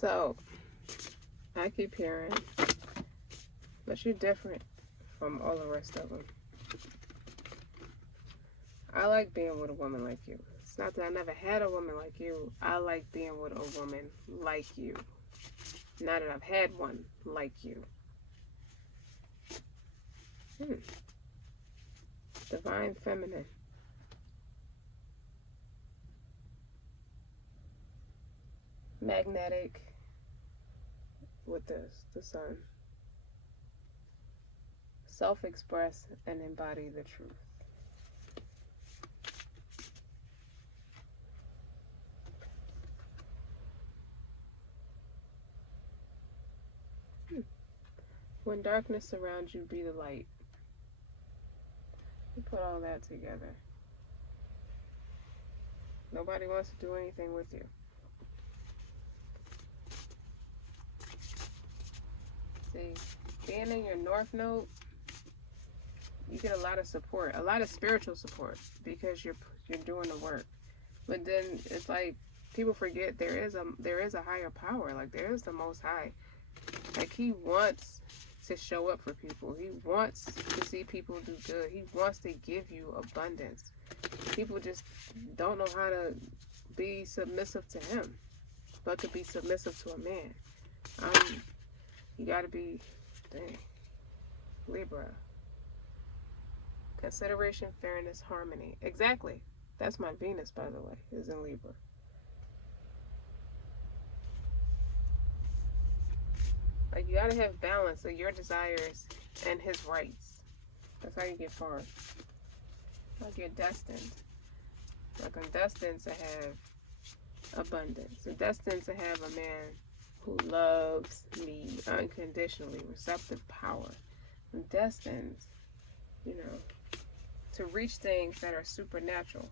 So, I keep hearing, but you're different from all the rest of them. I like being with a woman like you. It's not that I never had a woman like you. I like being with a woman like you. Not that I've had one like you. Hmm. Divine feminine. Magnetic with the sun. Self-express and embody the truth. Hmm. When darkness surrounds you, be the light. You put all that together. Nobody wants to do anything with you. See, being in your North Node, you get a lot of support, a lot of spiritual support, because you're doing the work. But then it's like people forget there is a higher power. Like there is the Most High. Like he wants to show up for people. He wants to see people do good. He wants to give you abundance. People just don't know how to be submissive to him, but to be submissive to a man. You gotta be, dang, Libra. Consideration, fairness, harmony. Exactly. That's my Venus, by the way, is in Libra. Like you gotta have balance of your desires and his rights. That's how you get far. Like you're destined. Like I'm destined to have abundance. I'm destined to have a man who loves me unconditionally, receptive power. I'm destined, you know, to reach things that are supernatural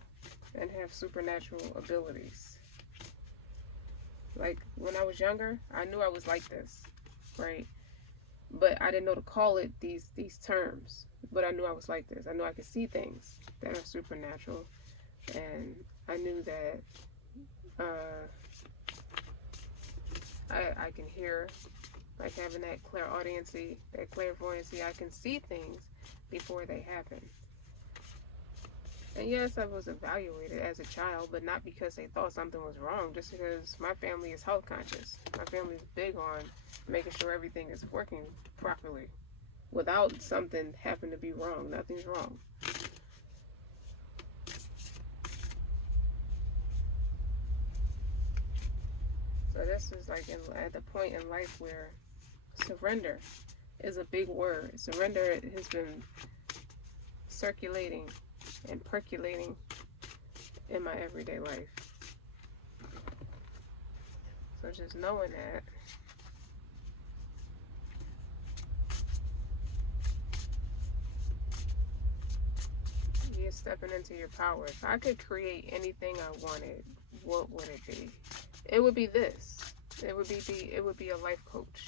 and have supernatural abilities. Like when I was younger, I knew I was like this, right? But I didn't know to call it these terms. But I knew I was like this. I knew I could see things that are supernatural, and I knew that uh, I can hear, like having that clairaudiency, that clairvoyancy. I can see things before they happen. And yes, I was evaluated as a child, but not because they thought something was wrong, just because my family is health conscious. My family is big on making sure everything is working properly without something having to be wrong. Nothing's wrong. So this is like at the point in life where surrender is a big word. Surrender has been circulating and percolating in my everyday life. So just knowing that you're stepping into your power. If I could create anything I wanted, what would it be? It would be this. It would be a life coach.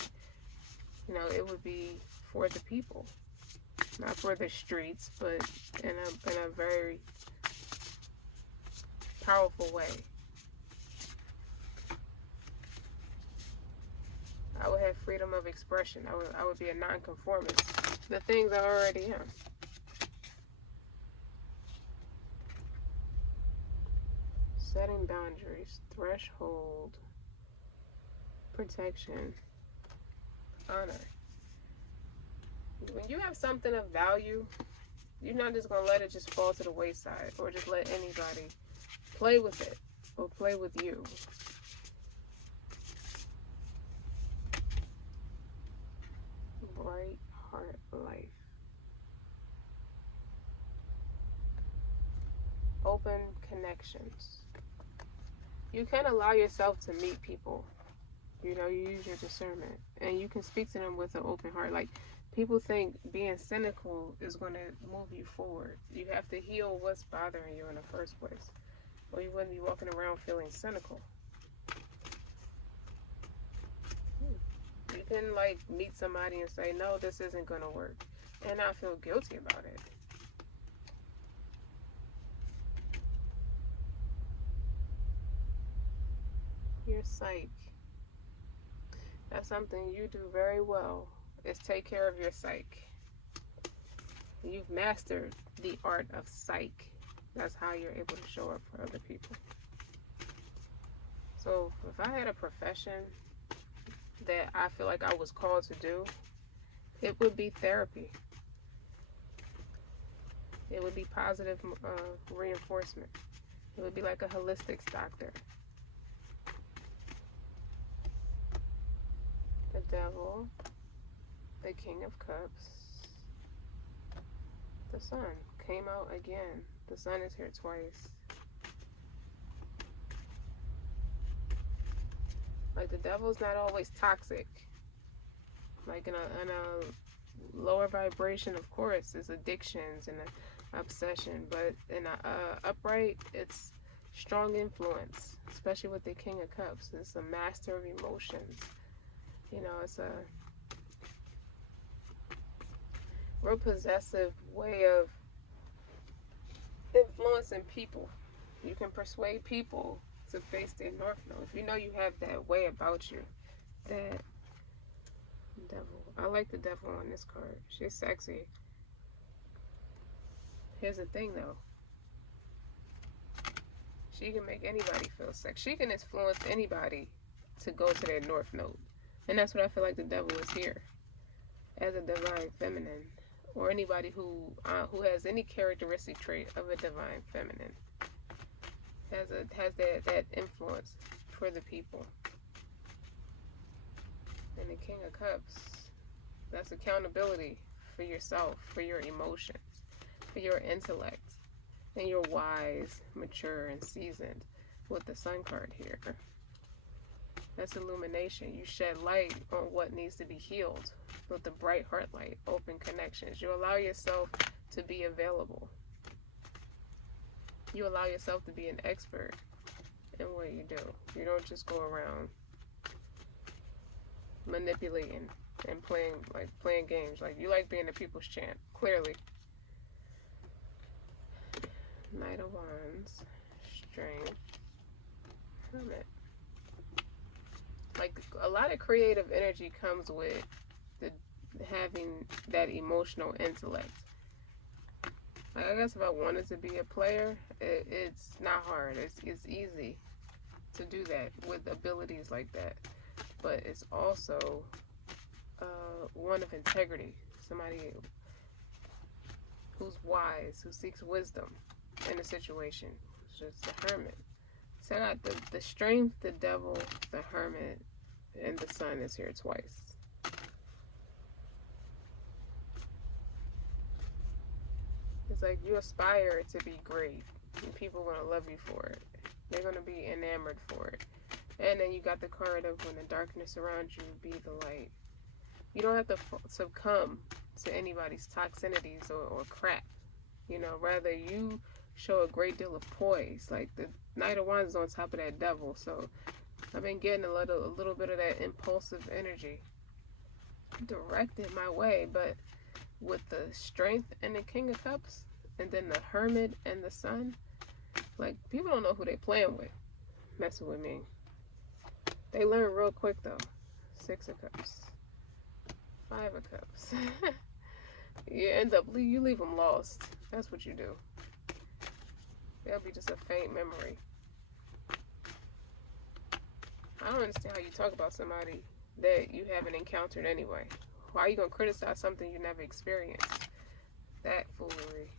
You know, it would be for the people. Not for the streets, but in a very powerful way. I would have freedom of expression. I would be a nonconformist. The things I already am. Setting boundaries, threshold, protection, honor. When you have something of value, you're not just gonna let it just fall to the wayside or just let anybody play with it or play with you. Bright heart life. Open connections. You can allow yourself to meet people. You know, you use your discernment and you can speak to them with an open heart. Like people think being cynical is going to move you forward. You have to heal what's bothering you in the first place, or you wouldn't be walking around feeling cynical. You can like meet somebody and say, no, this isn't going to work, and not feel guilty about it. Your psyche. That's something you do very well, is take care of your psyche. You've mastered the art of psych. That's how you're able to show up for other people. So if I had a profession that I feel like I was called to do, it would be therapy. It would be positive reinforcement. It would be like a holistics doctor. The devil, the king of cups, the sun came out again. The sun is here twice. Like the devil's not always toxic. Like in a lower vibration, of course, is addictions and obsession, but in a upright, it's strong influence, especially with the king of cups. It's a master of emotions. You know, it's a real possessive way of influencing people. You can persuade people to face their north node. If you know you have that way about you, that devil. I like the devil on this card. She's sexy. Here's the thing though. She can make anybody feel sexy. She can influence anybody to go to their north node. And that's what I feel like the devil is here. As a divine feminine. Or anybody who has any characteristic trait of a divine feminine. Has that influence for the people. And the King of Cups, that's accountability for yourself, for your emotions, for your intellect, and you're wise, mature, and seasoned with the Sun card here. That's illumination. You shed light on what needs to be healed with the bright heart light, open connections. You allow yourself to be available. You allow yourself to be an expert in what you do. You don't just go around manipulating and playing games. Like, you like being a people's champ, clearly. Knight of Wands, Strength, Hermit. Like, a lot of creative energy comes with having that emotional intellect. Like, I guess if I wanted to be a player, it's not hard. It's easy to do that with abilities like that. But it's also one of integrity. Somebody who's wise, who seeks wisdom in a situation. It's just the Hermit. So I got the Strength, the Devil, the Hermit, and the Sun is here twice. It's like you aspire to be great, and people are going to love you for it. They're going to be enamored for it. And then you got the card of when the darkness surrounds you, be the light. You don't have to succumb to anybody's toxicities or crap. You know, rather you show a great deal of poise. Like the Knight of Wands is on top of that Devil, so I've been getting a little bit of that impulsive energy directed my way, but with the Strength and the King of Cups, and then the Hermit and the Sun, like, people don't know who they playing with, messing with me. They learn real quick though. 6 of Cups, 5 of Cups. You leave them lost. That's what you do. They'll be just a faint memory. I don't understand how you talk about somebody that you haven't encountered anyway. Why are you gonna criticize something you never experienced? That foolery.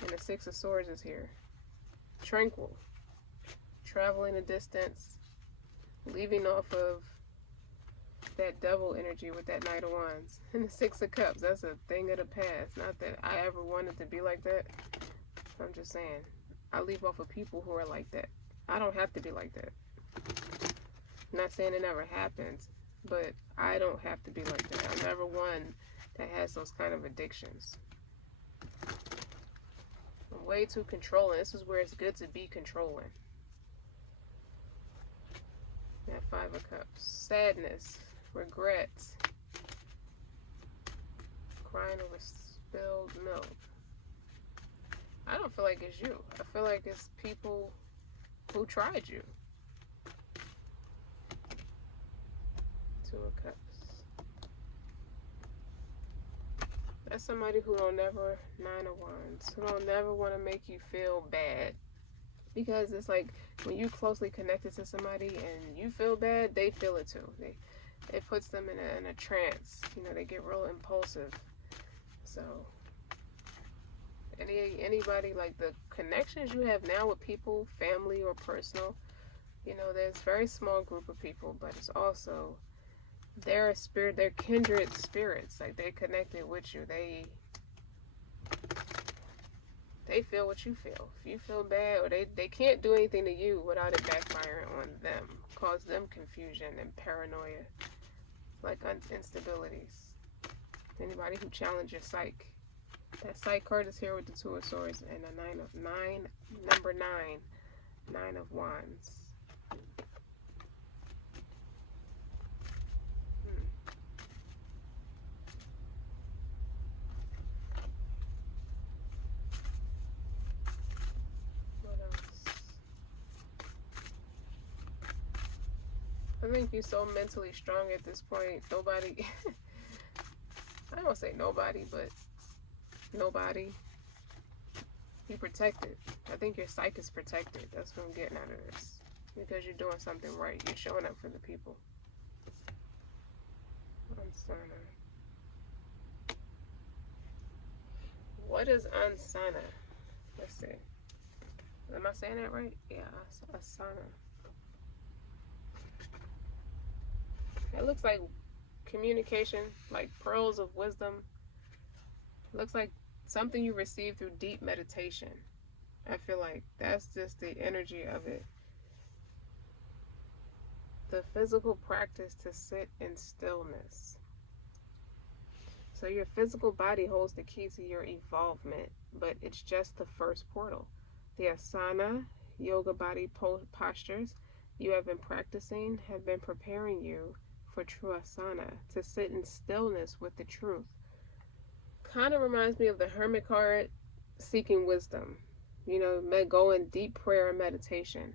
And the 6 of Swords is here. Tranquil. Traveling a distance. Leaving off of that Devil energy with that Knight of Wands. And the 6 of Cups. That's a thing of the past. Not that I ever wanted to be like that. I'm just saying. I leave off of people who are like that. I don't have to be like that. I'm not saying it never happens, but I don't have to be like that. I'm never one that has those kind of addictions. I'm way too controlling. This is where it's good to be controlling. That 5 of Cups. Sadness. Regrets. Crying over spilled milk. I don't feel like it's you. I feel like it's people who tried you. That's somebody who don't never, Nine of Wands, who don't never want to make you feel bad. Because it's like when you closely connected to somebody and you feel bad, they feel it too. It puts them in a trance. You know, they get real impulsive. So anybody, like the connections you have now with people, family or personal, you know, there's a very small group of people, but it's also they're a spirit, they're kindred spirits. Like they connected with you. They feel what you feel. If you feel bad, or they can't do anything to you without it backfiring on them, cause them confusion and paranoia, like instabilities. Anybody who challenges your psyche. That psych card is here with the Two of Swords and a number nine, Nine of Wands. What else? I think you're so mentally strong at this point. Nobody, I don't say nobody, but nobody. You protected. I think your psyche is protected. That's what I'm getting out of this. Because you're doing something right. You're showing up for the people. Ansana. What is Ansana? Let's see. Am I saying that right? Yeah, Asana. It looks like communication, like pearls of wisdom. It looks like something you receive through deep meditation. I feel like that's just the energy of it. The physical practice to sit in stillness. So your physical body holds the key to your evolvement, but it's just the first portal. The asana, yoga body postures you have been practicing have been preparing you for true asana, to sit in stillness with the truth. Kind of reminds me of the Hermit card, seeking wisdom. You know, go in deep prayer and meditation.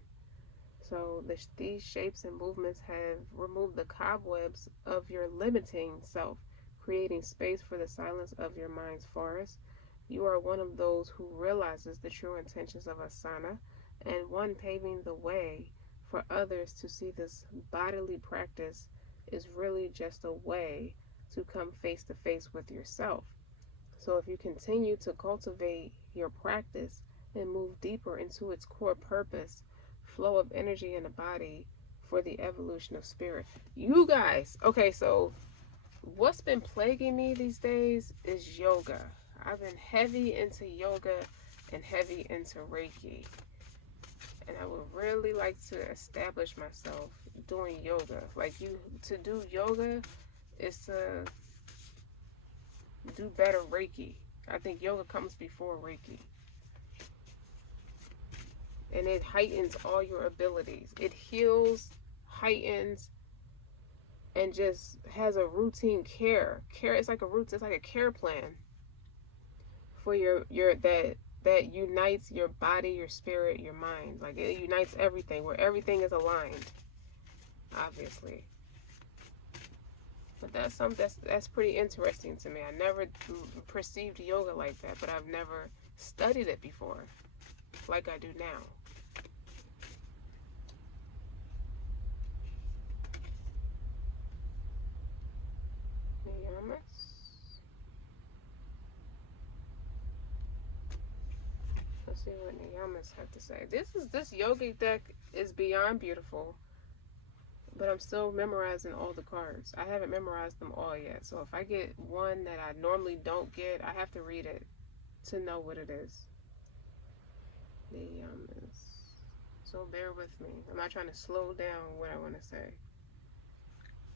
So these shapes and movements have removed the cobwebs of your limiting self, creating space for the silence of your mind's forest. You are one of those who realizes the true intentions of asana, and one paving the way for others to see this bodily practice is really just a way to come face to face with yourself. So if you continue to cultivate your practice and move deeper into its core purpose, flow of energy in the body for the evolution of spirit. You guys, okay, so what's been plaguing me these days is yoga. I've been heavy into yoga and heavy into Reiki. And I would really like to establish myself doing yoga. Like to do yoga is to do better Reiki. I think yoga comes before Reiki. And it heightens all your abilities. It heals, heightens, and just has a routine care. It's like a routine, it's like a care plan for your that unites your body, your spirit, your mind. Like it unites everything, where everything is aligned, obviously. But that's something that's pretty interesting to me. I never perceived yoga like that, but I've never studied it before like I do now. Niyamas. Let's see what Niyamas have to say. This yogic deck is beyond beautiful, but I'm still memorizing all the cards. I haven't memorized them all yet, so if I get one that I normally don't get, I have to read it to know what it is. Niyamas. So bear with me. I'm not trying to slow down what I want to say,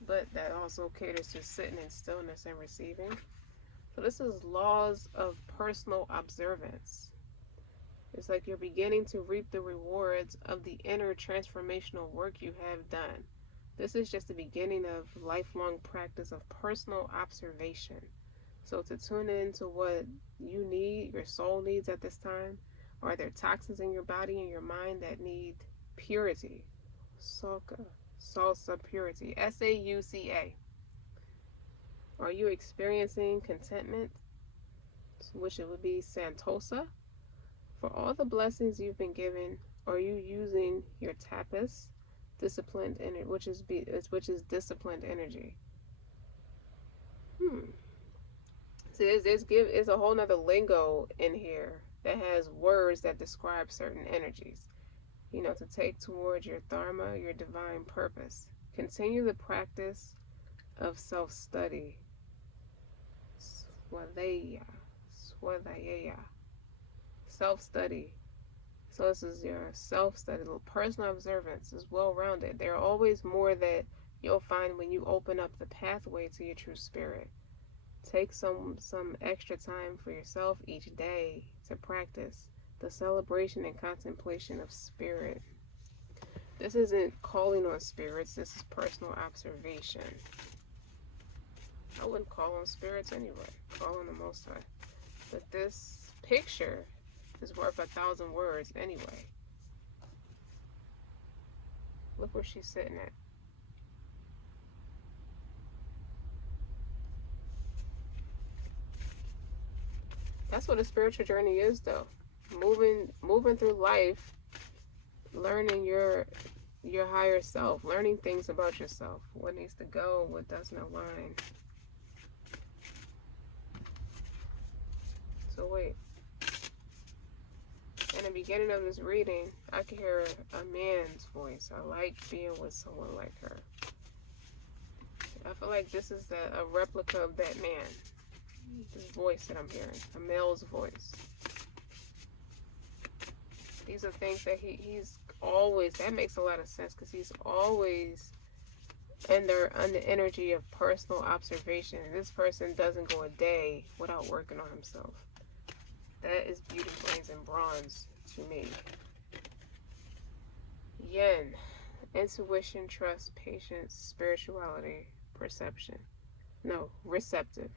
but that also caters to sitting in stillness and receiving. So this is laws of personal observance. It's like you're beginning to reap the rewards of the inner transformational work you have done. This is just the beginning of lifelong practice of personal observation. So to tune in to what you need, your soul needs at this time. Are there toxins in your body and your mind that need purity? Salsa purity. SAUCA. Are you experiencing contentment? which it would be Santosa. For all the blessings you've been given, are you using your tapas, disciplined energy, which is disciplined energy? Hmm. See, it's a whole nother lingo in here that has words that describe certain energies. To take towards your dharma, your divine purpose. Continue the practice of self-study. Swadhyaya. Swadhyaya. Self-study. So this is your self-study, little personal observance is well-rounded. There are always more that you'll find when you open up the pathway to your true spirit. Take some extra time for yourself each day to practice the celebration and contemplation of spirit. This isn't calling on spirits, this is personal observation. I wouldn't call on spirits anyway, call on the Most High. But this picture is worth 1,000 words anyway. Look where she's sitting at. That's what a spiritual journey is, though. Moving through life, learning your higher self, learning things about yourself, what needs to go, what doesn't align. So wait. In the beginning of this reading, I could hear a man's voice. I like being with someone like her. I feel like this is a replica of that man. This voice that I'm hearing, a male's voice. These are things that he's always, that makes a lot of sense because he's always under the energy of personal observation. And this person doesn't go a day without working on himself. That is beauty, brains, and bronze to me. Yin, intuition, trust, patience, spirituality, perception. No, reception.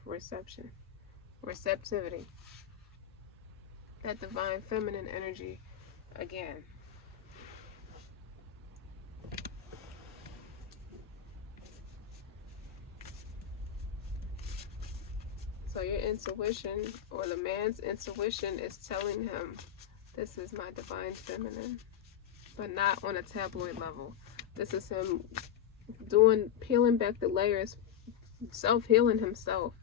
Receptivity. That divine feminine energy again. So your intuition, or the man's intuition, is telling him, this is my divine feminine, but not on a tabloid level. This is him peeling back the layers, self-healing himself,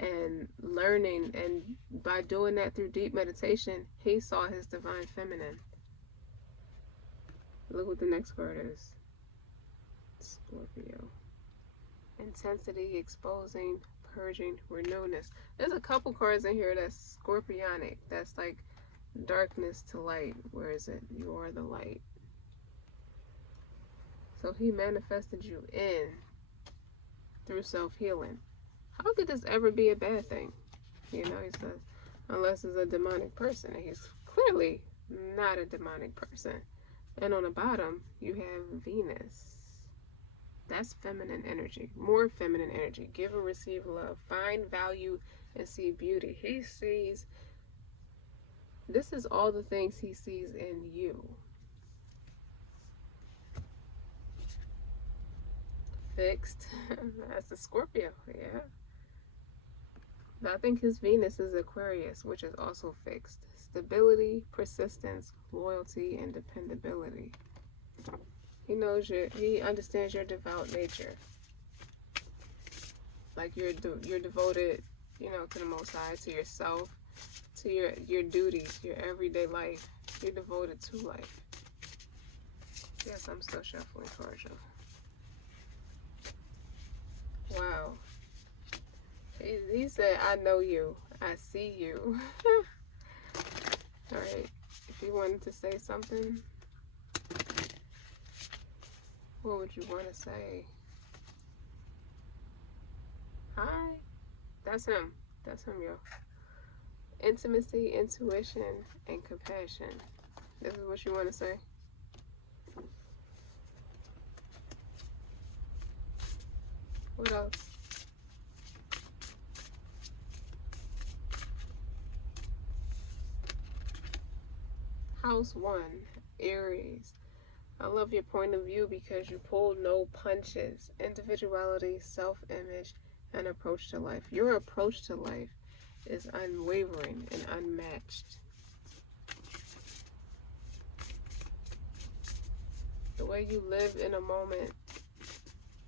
and learning, and by doing that through deep meditation, he saw his divine feminine. Look what the next card is. Scorpio. Intensity, exposing, purging, renewedness. There's a couple cards in here that's scorpionic. That's like darkness to light. Where is it? You are the light. So he manifested you in through self-healing. How could this ever be a bad thing? He says, unless it's a demonic person. And he's clearly not a demonic person. And on the bottom, you have Venus. That's feminine energy, more feminine energy. Give and receive love, find value and see beauty. He sees, this is all the things he sees in you. Fixed. That's a Scorpio, yeah. But I think his Venus is Aquarius, which is also fixed. Stability, persistence, loyalty, and dependability. He understands your devout nature. Like you're devoted, to the Most High, to yourself, to your duties, your everyday life. You're devoted to life. Yes, I'm still shuffling cards. Wow. He said, I know you. I see you. Alright. If you wanted to say something, what would you want to say? Hi. That's him. That's him, yo. Intimacy, intuition, and compassion. This is what you want to say? What else? House 1, Aries. I love your point of view because you pulled no punches. Individuality, self-image, and approach to life. Your approach to life is unwavering and unmatched. The way you live in a moment,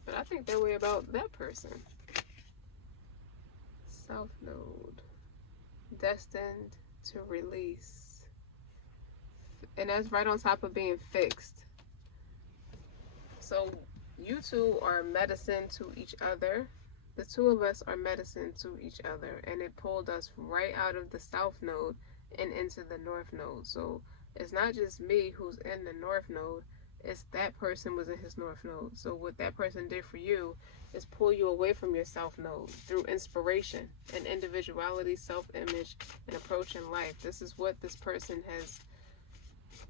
but I think that way about that person. South Node, destined to release. And that's right on top of being fixed. So you two are medicine to each other. The two of us are medicine to each other, and it pulled us right out of the South Node and into the North Node. So it's not just me who's in the North Node, it's that person was in his North Node. So what that person did for you is pull you away from your South Node through inspiration and individuality, self-image, and approach in life. This is what this person has,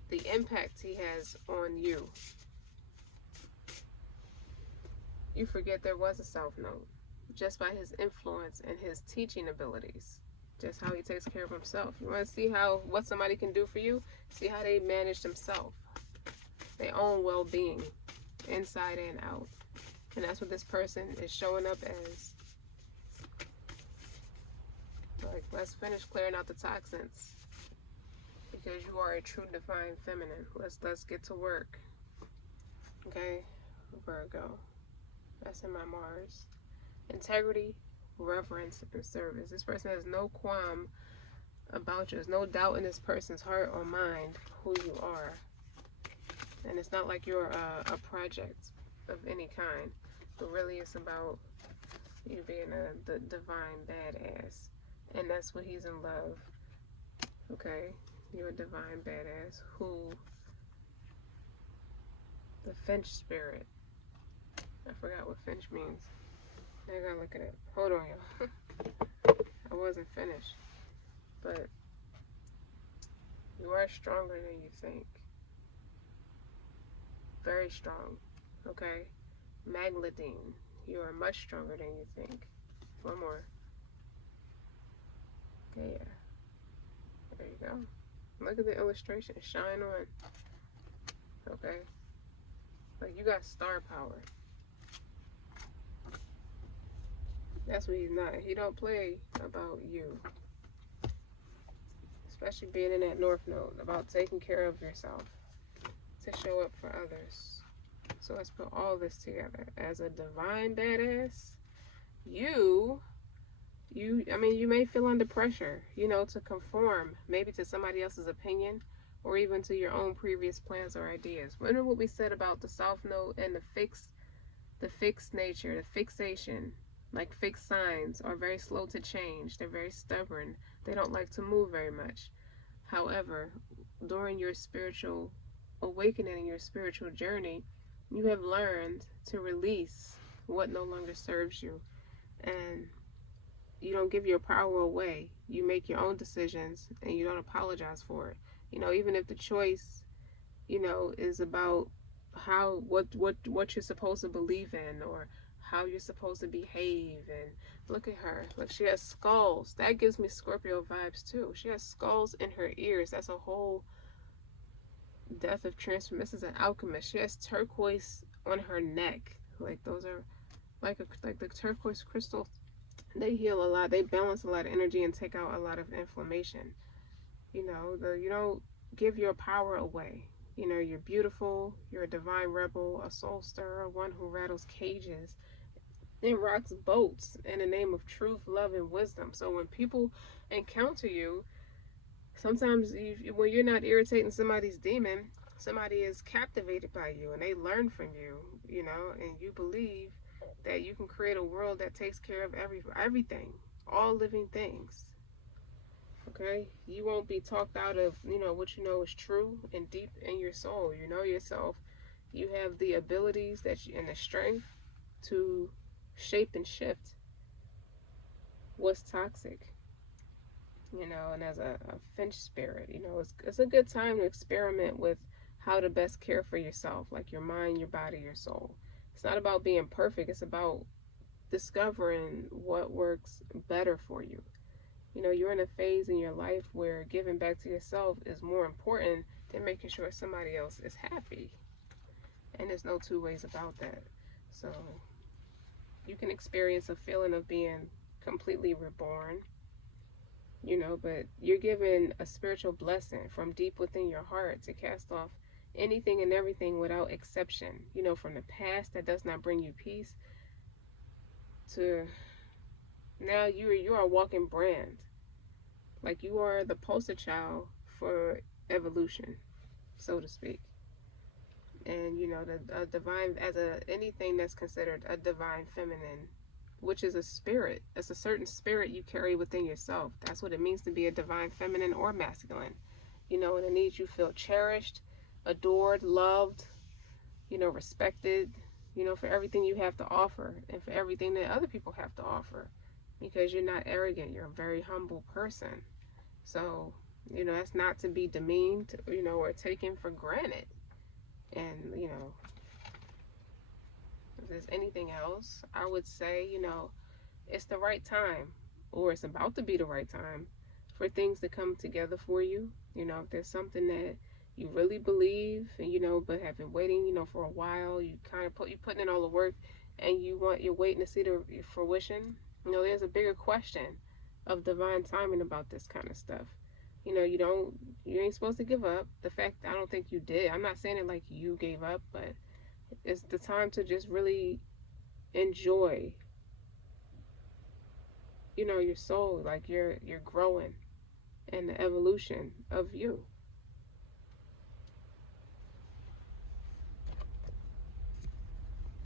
the impact he has on you. You forget there was a South Node just by his influence and his teaching abilities, just how he takes care of himself. You want to see how what somebody can do for you? See how they manage themselves, their own well-being, inside and out. And that's what this person is showing up as. Like, let's finish clearing out the toxins, because you are a true divine feminine. Let's get to work. Okay, Virgo. That's in my Mars. Integrity, reverence, and service. This person has no qualm about you. There's no doubt in this person's heart or mind who you are. And it's not like you're a project of any kind, but really it's about you being the divine badass. And that's what he's in love. Okay? You're a divine badass who, the Finch spirit. I forgot what Finch means. I gotta look it up. Hold on, y'all. I wasn't finished. But you are stronger than you think. Very strong. Okay? Magladine. You are much stronger than you think. One more. Okay, yeah. There you go. Look at the illustration. Shine on. Okay? Like, you got star power. That's what he's not. He don't play about you. Especially being in that North Node. About taking care of yourself. To show up for others. So let's put all this together. As a divine badass, you may feel under pressure, to conform, maybe to somebody else's opinion, or even to your own previous plans or ideas. Remember what we said about the South Node and the fixed nature, the fixation, like fixed signs are very slow to change. They're very stubborn. They don't like to move very much. However, during your spiritual awakening, your spiritual journey, you have learned to release what no longer serves you. And you don't give your power away. You make your own decisions and you don't apologize for it. Even if the choice, is about what you're supposed to believe in, or how you're supposed to behave. And look at her. Look, she has skulls. That gives me Scorpio vibes too. She has skulls in her ears. That's a whole death of transformation. This is an alchemist. She has turquoise on her neck. Like, those are like the turquoise crystal. They heal a lot. They balance a lot of energy and take out a lot of inflammation. You don't give your power away. You're beautiful. You're a divine rebel, a soul stirrer, one who rattles cages and rocks boats in the name of truth, love, and wisdom. So when people encounter you, sometimes when you're not irritating somebody's demon, somebody is captivated by you and they learn from you, and you believe that you can create a world that takes care of everything, all living things. Okay? You won't be talked out of, what you know is true and deep in your soul. You know yourself. You have the abilities and the strength to shape and shift what's toxic. And as a Finch spirit, it's a good time to experiment with how to best care for yourself, like your mind, your body, your soul. It's not about being perfect. It's about discovering what works better for you. You're in a phase in your life where giving back to yourself is more important than making sure somebody else is happy. And there's no two ways about that. So you can experience a feeling of being completely reborn. you know, but you're given a spiritual blessing from deep within your heart to cast off anything and everything without exception, you know, from the past that does not bring you peace to now you are a walking brand. Like you are the poster child for evolution, so to speak. And you know, the divine as a anything that's considered a divine feminine, which is a spirit. It's a certain spirit you carry within yourself. That's what it means to be a divine feminine or masculine. You know, and it needs you feel cherished, adored, loved, you know, respected, you know, for everything you have to offer and for everything that other people have to offer. Because you're not arrogant, you're a very humble person. So, you know, that's not to be demeaned, you know, or taken for granted. And, you know, if there's anything else, I would say, you know, it's the right time, or it's about to be the right time for things to come together for you. You know, if there's something that you really believe, and you know, but have been waiting, you know, for a while, you kind of putting in all the work, and you're waiting to see the fruition. You know, there's a bigger question of divine timing about this kind of stuff. You know, you ain't supposed to give up. The fact I don't think you did. I'm not saying it like you gave up, but it's the time to just really enjoy, you know, your soul, like you're growing and the evolution of you.